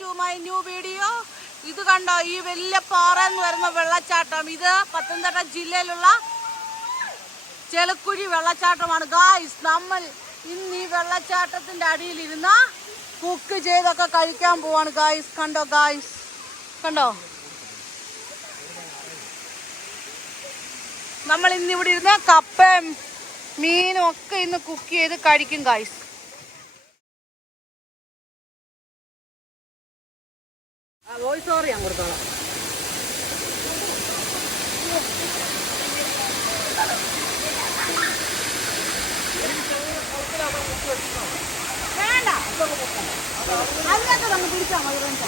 To my new video ഇത് കണ്ടോ ഈ വലിയ പാറ എന്ന് വരുന്ന വെള്ളച്ചാട്ടം. ഇത് പത്തനംതിട്ട ജില്ലയിലുള്ള ചെലക്കുഴി വെള്ളച്ചാട്ടമാണ്. ഗായ്സ് നമ്മൾ ഇന്ന് ഈ വെള്ളച്ചാട്ടത്തിന്റെ അടിയിലിരുന്ന കുക്ക് ചെയ്തൊക്കെ കഴിക്കാൻ പോവാണ് ഗായ്സ് കണ്ടോ ഗായ്സ് കണ്ടോ? നമ്മൾ ഇന്ന് ഇവിടെ ഇരുന്ന് കപ്പയും മീനും ഒക്കെ ഇന്ന് കുക്ക് ചെയ്ത് കഴിക്കും ഗായ്സ് വോയിസ് ഓവർ ഞാൻ കൊടുത്തോളാം. വേണ്ട. അതിനകത്ത് അങ്ങ് പിടിച്ചാൽ മതി വേണ്ട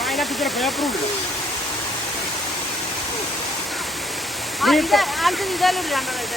അതിനകത്ത് ഇച്ചിരി പേപ്പറും ഇല്ല ആ, ഇത് ആദ്യം ഇതേലും രണ്ടെണ്ണം ഇത്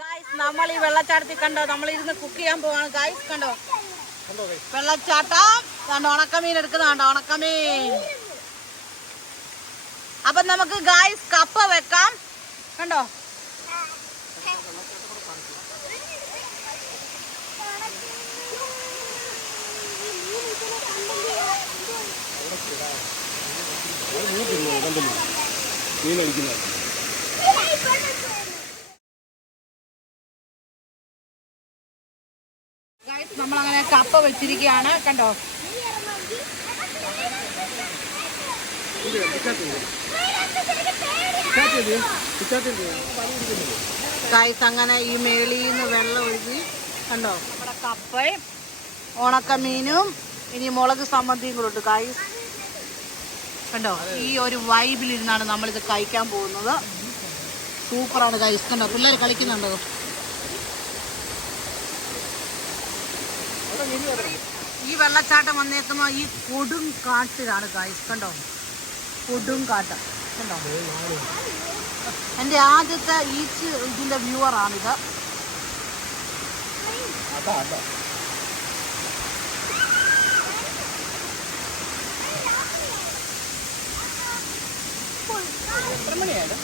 ഗായ്സ് നമ്മൾ ഈ വെള്ളച്ചാട്ടത്തിൽ കണ്ടോ? നമ്മൾ ഇരുന്ന് കുക്ക് ചെയ്യാൻ പോവാണ്. ഗായ്സ് കണ്ടോ? വെള്ളച്ചാട്ടം. കണ്ടോ? ഉണക്കമീൻ എടുക്കുന്ന കണ്ടോ? ഉണക്കമീൻ. അപ്പൊ നമുക്ക് ഗായ്സ് കപ്പ വെക്കാം. കണ്ടോ? മീൻ കഴിക്കുന്നത് കപ്പ വെച്ചിരിക്കുകയാണ്. കണ്ടോ? കായ്സ് അങ്ങനെ ഈ മേളിന്ന് വെള്ളം ഒഴുകി. കണ്ടോ? നമ്മുടെ കപ്പയും ഉണക്കമീനും ഇനി മുളക് സമ്മന്തിയും കൂടെ ഉണ്ട് കായ്സ് കണ്ടോ? ഈ ഒരു വൈബിലിരുന്നാണ് നമ്മളിത് കഴിക്കാൻ പോകുന്നത്. സൂപ്പറാണ് കായ്സ് കണ്ടോ? പിള്ളേർ കളിക്കുന്നുണ്ടോ? ഈ വെള്ളച്ചാട്ടം വന്നേക്കുമ്പോൾ ഈ കൊടും കാട്ടിലാണ് ഗായ്സ് കണ്ടോ? കൊടും കാട്ടം. കണ്ടോ? എന്റെ ആദ്യത്തെ ഈച്ച് അതാ അതാ എത്ര മണിയായാലും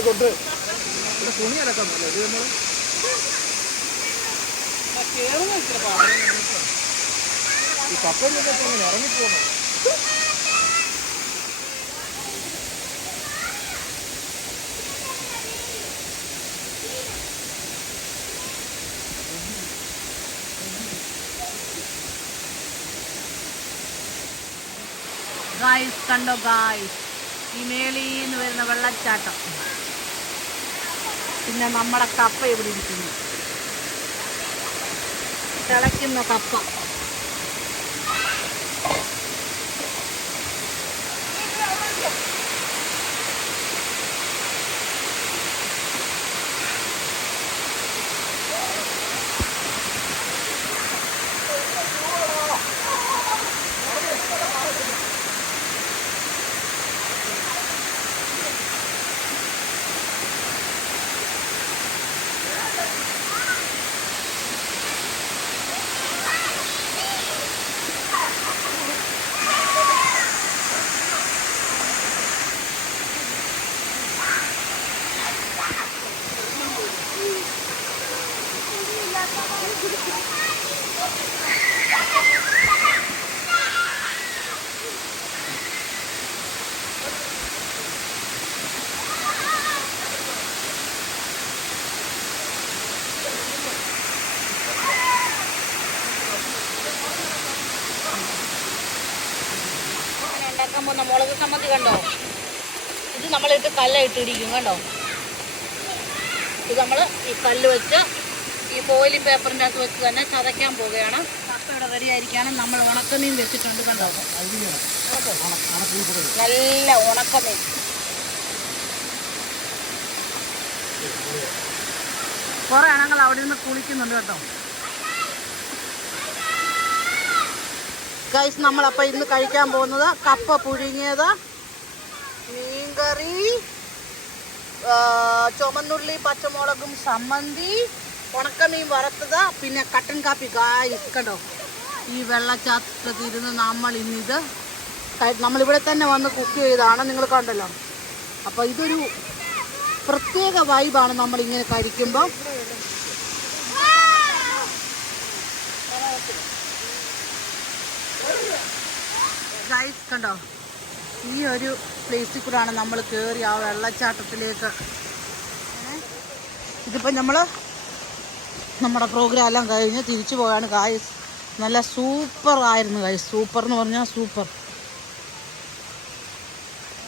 കൊണ്ട് ഇവിടെ തുണി അടക്കാൻ ഇത് നമ്മൾ ഈ കപ്പലിലൊക്കെ ഇങ്ങനെ ഇറങ്ങിപ്പോകണം ഗായ്സ് കണ്ടോ ഗായ്സ് ഈ മേളിന്ന് വരുന്ന വെള്ളച്ചാട്ടം. പിന്നെ നമ്മുടെ കപ്പ ഇവിടെ ഇരിക്കുന്നു. തിളയ്ക്കുന്ന കപ്പ. കണ്ട? മുളക് സമ്മതി കണ്ടോ? ഇത് നമ്മളിട്ട് കല്ലായിട്ട് ഇടിക്കും കണ്ടോ? ഇത് നമ്മൾ ഈ കല്ല് വെച്ച് ഈ ഫോയിലിംഗ് പേപ്പറിന്റെ അകത്ത് വെച്ച് തന്നെ ചതയ്ക്കാൻ പോവുകയാണ്. കപ്പയുടെ റെഡി ആയിരിക്കാനും നമ്മൾ ഉണക്കമീൻ വെച്ചിട്ടുണ്ട് കണ്ടോ? നല്ല ഉണക്കമീൻ. കുറേ അണങ്ങൾ അവിടെ നിന്ന് കുളിക്കുന്നുണ്ട് കേട്ടോ. ഗൈസ് നമ്മളപ്പോൾ ഇന്ന് കഴിക്കാൻ പോകുന്നത് കപ്പ പുഴുങ്ങിയത്. മീൻകറി ചുമന്നുള്ളി പച്ചമുളകും സമ്മന്തി ഉണക്കമീൻ വറുത്തത് പിന്നെ കട്ടൻ കാപ്പി. ഗായ്സ് കണ്ടോ? ഈ വെള്ളച്ചാട്ടത്തിരുന്ന് നമ്മൾ ഇന്നിത് നമ്മളിവിടെ തന്നെ വന്ന് കുക്ക് ചെയ്താണ് നിങ്ങൾ കണ്ടല്ലോ. അപ്പോൾ ഇതൊരു പ്രത്യേക വൈബാണ് നമ്മളിങ്ങനെ കഴിക്കുമ്പോൾ കണ്ടോ? ഈ ഒരു പ്ലേസിൽ കൂടാണ് നമ്മൾ കയറി ആ വെള്ളച്ചാട്ടത്തിലേക്ക്. ഇതിപ്പോൾ ഇതിപ്പം നമ്മൾ നമ്മുടെ പ്രോഗ്രാം എല്ലാം കഴിഞ്ഞ് തിരിച്ചു പോയാണ് ഗായ്സ് നല്ല സൂപ്പർ ആയിരുന്നു ഗായ്സ് സൂപ്പർ എന്ന് പറഞ്ഞാൽ സൂപ്പർ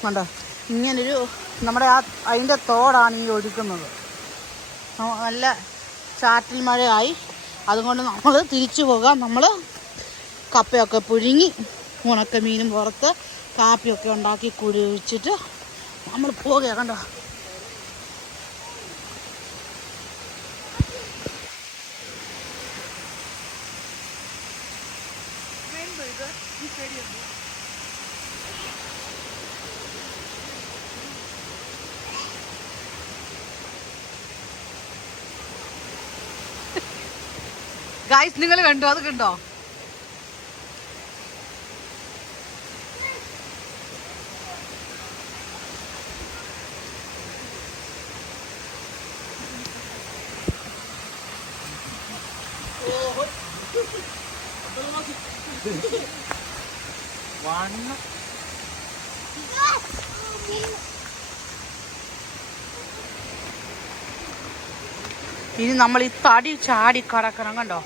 കണ്ടോ? ഇങ്ങനൊരു നമ്മുടെ ആ അതിന്റെ തോടാണ് ഈ ഒഴുക്കുന്നത്. ആ, നല്ല ചാറ്റൽ മഴയായി. അതുകൊണ്ട് നമ്മൾ തിരിച്ചു പോകാം. നമ്മൾ കപ്പയൊക്കെ പുഴുങ്ങി ഉണക്കമീനും പുറത്ത് കാപ്പിയൊക്കെ ഉണ്ടാക്കി കുഴിച്ചിട്ട് നമ്മൾ പോകുക കണ്ടോ? ഗായ്സ് നിങ്ങൾ കണ്ടോ? അത് കണ്ടോ? വണ്ണം. ഇനി നമ്മൾ ഈ തടി ചാടി കടക്കണം കണ്ടോ?